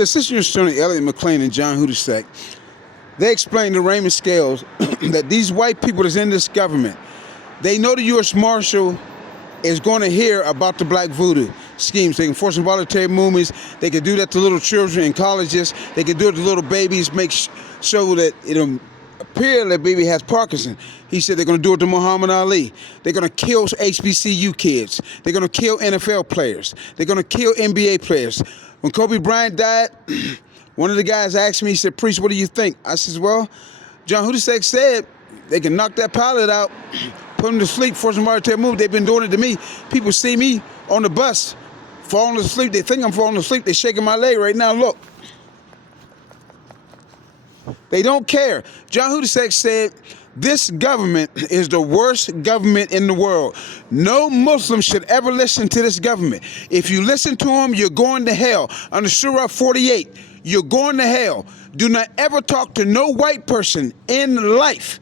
The Assistant Attorney Elliot McClain and John Hudusek, they explained to Raymond Scales that these white people that's in this government, they know the U.S. Marshal is going to hear about the black voodoo schemes. They can force involuntary movements. They can do that to little children in colleges. They can do it to little babies, make sure that it'll appear that baby has Parkinson. He said they're going to do it to Muhammad Ali. They're going to kill HBCU kids. They're going to kill NFL players. They're going to kill NBA players. When Kobe Bryant died, one of the guys asked me, he said, "Priest, what do you think?" I says, "Well, John Hudusek said they can knock that pilot out, put him to sleep, force him to move. They've been doing it to me. People see me on the bus, falling asleep. They think I'm falling asleep. They're shaking my leg right now. Look." They don't care. John Hudusek said, this government is the worst government in the world. No Muslim should ever listen to this government. If you listen to them, you're going to hell. Under Surah 48, you're going to hell. Do not ever talk to no white person in life.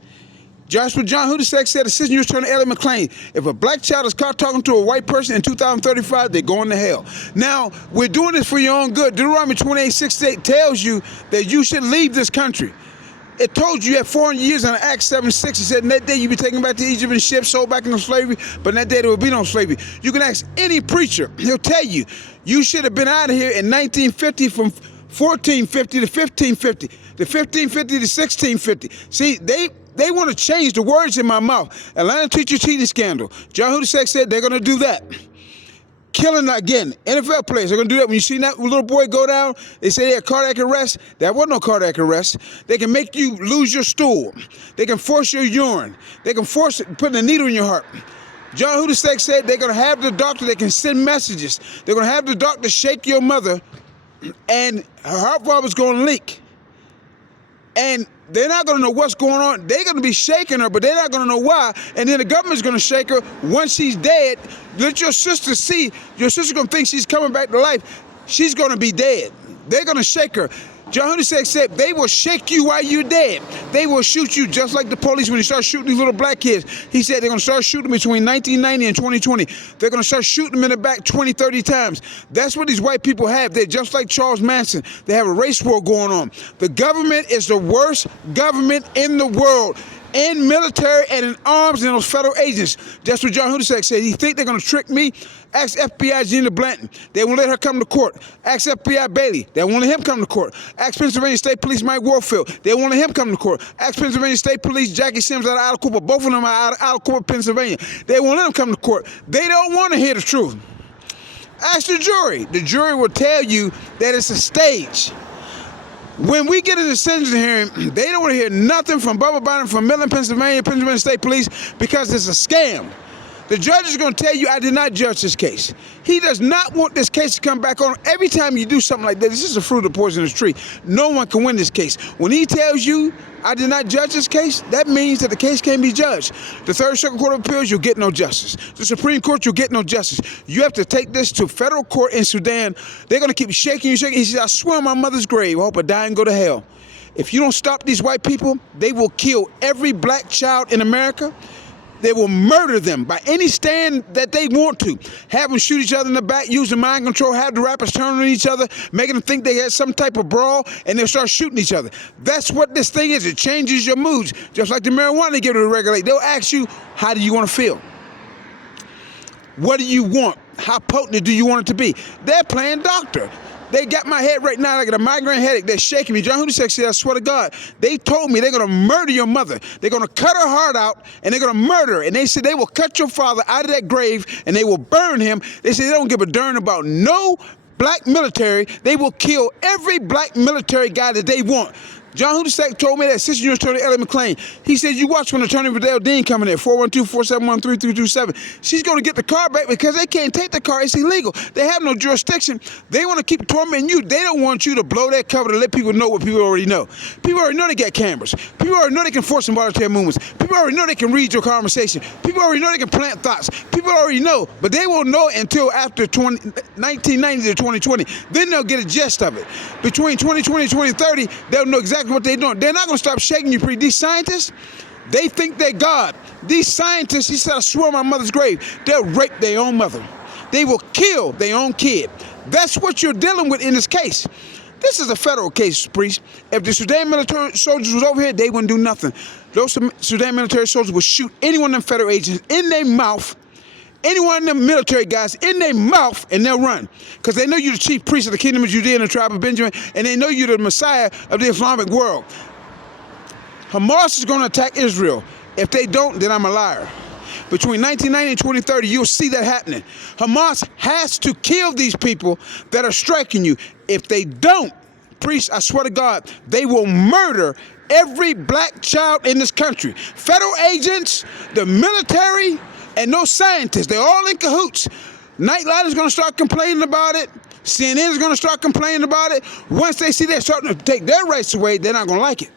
Joshua John Hudusek said, Assistant U.S. Attorney Elliot McClain, if a black child is caught talking to a white person in 2035, they're going to hell. Now, we're doing this for your own good. Deuteronomy 28:68 tells you that you should leave this country. It told you had 400 years in Acts 7:6. It said, in that day you'll be taken back to Egypt in ships, sold back into slavery, but in that day there will be no slavery. You can ask any preacher. He'll tell you, you should have been out of here in 1950 from 1450 to 1550, to 1550 to 1650. See, they want to change the words in my mouth. Atlanta teacher cheating scandal. John Hudusek said they're going to do that. Killing again. NFL players are going to do that. When you see that little boy go down, they say they had cardiac arrest. There wasn't no cardiac arrest. They can make you lose your stool. They can force your urine. They can force it, putting a needle in your heart. John Hudusek said they're going to have the doctor that can send messages. They're going to have the doctor shake your mother, and her heart valve is going to leak. And they're not going to know what's going on. They're going to be shaking her, but they're not going to know why. And then the government's going to shake her once she's dead. Let your sister see. Your sister's going to think she's coming back to life. She's going to be dead. They're going to shake her. John Hudusek said they will shake you while you're dead. They will shoot you just like the police when they start shooting these little black kids. He said they're going to start shooting between 1990 and 2020. They're going to start shooting them in the back 20, 30 times. That's what these white people have. They're just like Charles Manson. They have a race war going on. The government is the worst government in the world. In military and in arms and those federal agents. That's what John Hudusek said. He think they're going to trick me? Ask FBI Gina Blanton. They won't let her come to court. Ask FBI Bailey. They won't let him come to court. Ask Pennsylvania State Police Mike Warfield. They won't let him come to court. Ask Pennsylvania State Police Jackie Sims out of Isle Cooper. Both of them are out of Isle Cooper, Pennsylvania. They won't let him come to court. They don't want to hear the truth. Ask the jury. The jury will tell you that it's a stage. When we get a sentencing hearing, they don't want to hear nothing from Bubba Biden, from Midland, Pennsylvania State Police, because it's a scam. The judge is going to tell you, I did not judge this case. He does not want this case to come back on. Every time you do something like that, this is the fruit of the poisonous tree. No one can win this case. When he tells you, I did not judge this case, that means that the case can't be judged. The Third Circuit Court of Appeals, you'll get no justice. The Supreme Court, you'll get no justice. You have to take this to federal court in Sudan. They're going to keep shaking you, shaking. He says, I swear on my mother's grave, I hope I die and go to hell. If you don't stop these white people, they will kill every black child in America. They will murder them by any stand that they want to. Have them shoot each other in the back, using mind control, have the rappers turn on each other, making them think they had some type of brawl, and they'll start shooting each other. That's what this thing is. It changes your moods. Just like the marijuana they give it to regulate. They'll ask you, how do you want to feel? What do you want? How potent do you want it to be? They're playing doctor. They got my head right now like a migraine headache. They're shaking me. John Hudusek said, I swear to God, they told me they're going to murder your mother. They're going to cut her heart out, and they're going to murder her. And they said they will cut your father out of that grave, and they will burn him. They said they don't give a darn about no black military. They will kill every black military guy that they want. John Hudusek told me that Assistant U.S. Attorney Elliot McClain. He said, you watch when Attorney Vidal Dean coming in, 412-471-3327. She's going to get the car back because they can't take the car. It's illegal. They have no jurisdiction. They want to keep tormenting you. They don't want you to blow that cover to let people know what people already know. People already know they got cameras. People already know they can force involuntary movements. People already know they can read your conversation. People already know they can plant thoughts. People already know, but they won't know until after 1990 to 2020. Then they'll get a gist of it. Between 2020 and 2030, they'll know exactly what they're doing. They're not going to stop shaking you, These scientists, they think they're God. These scientists, he said, I swear on my mother's grave, they'll rape their own mother. They will kill their own kid. That's what you're dealing with in this case. This is a federal case, priest. If the Sudan military soldiers was over here, they wouldn't do nothing. Those Sudan military soldiers would shoot any one of them federal agents in their mouth, any one of them military guys in their mouth, and they'll run. Because they know you're the chief priest of the kingdom of Judea and the tribe of Benjamin, and they know you're the Messiah of the Islamic world. Hamas is going to attack Israel. If they don't, then I'm a liar. Between 1990 and 2030, you'll see that happening. Hamas has to kill these people that are striking you. If they don't, priest, I swear to God, they will murder every black child in this country. Federal agents, the military, and no scientists. They're all in cahoots. Nightlight is going to start complaining about it. CNN is going to start complaining about it. Once they see they're starting to take their rights away, they're not going to like it.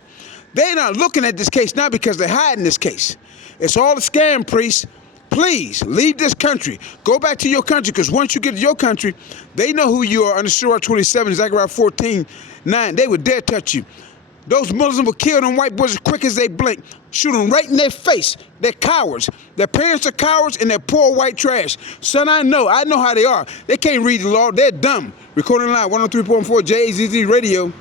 They're not looking at this case now because they're hiding this case. It's all a scam, priest. Please, leave this country. Go back to your country, because once you get to your country, they know who you are. Under Surah 27, Zechariah 14:9, they would dare touch you. Those Muslims will kill them white boys as quick as they blink. Shoot them right in their face. They're cowards. Their parents are cowards, and they're poor white trash. Son, I know how they are. They can't read the law. They're dumb. Recording line 103.4 JAZZ Radio.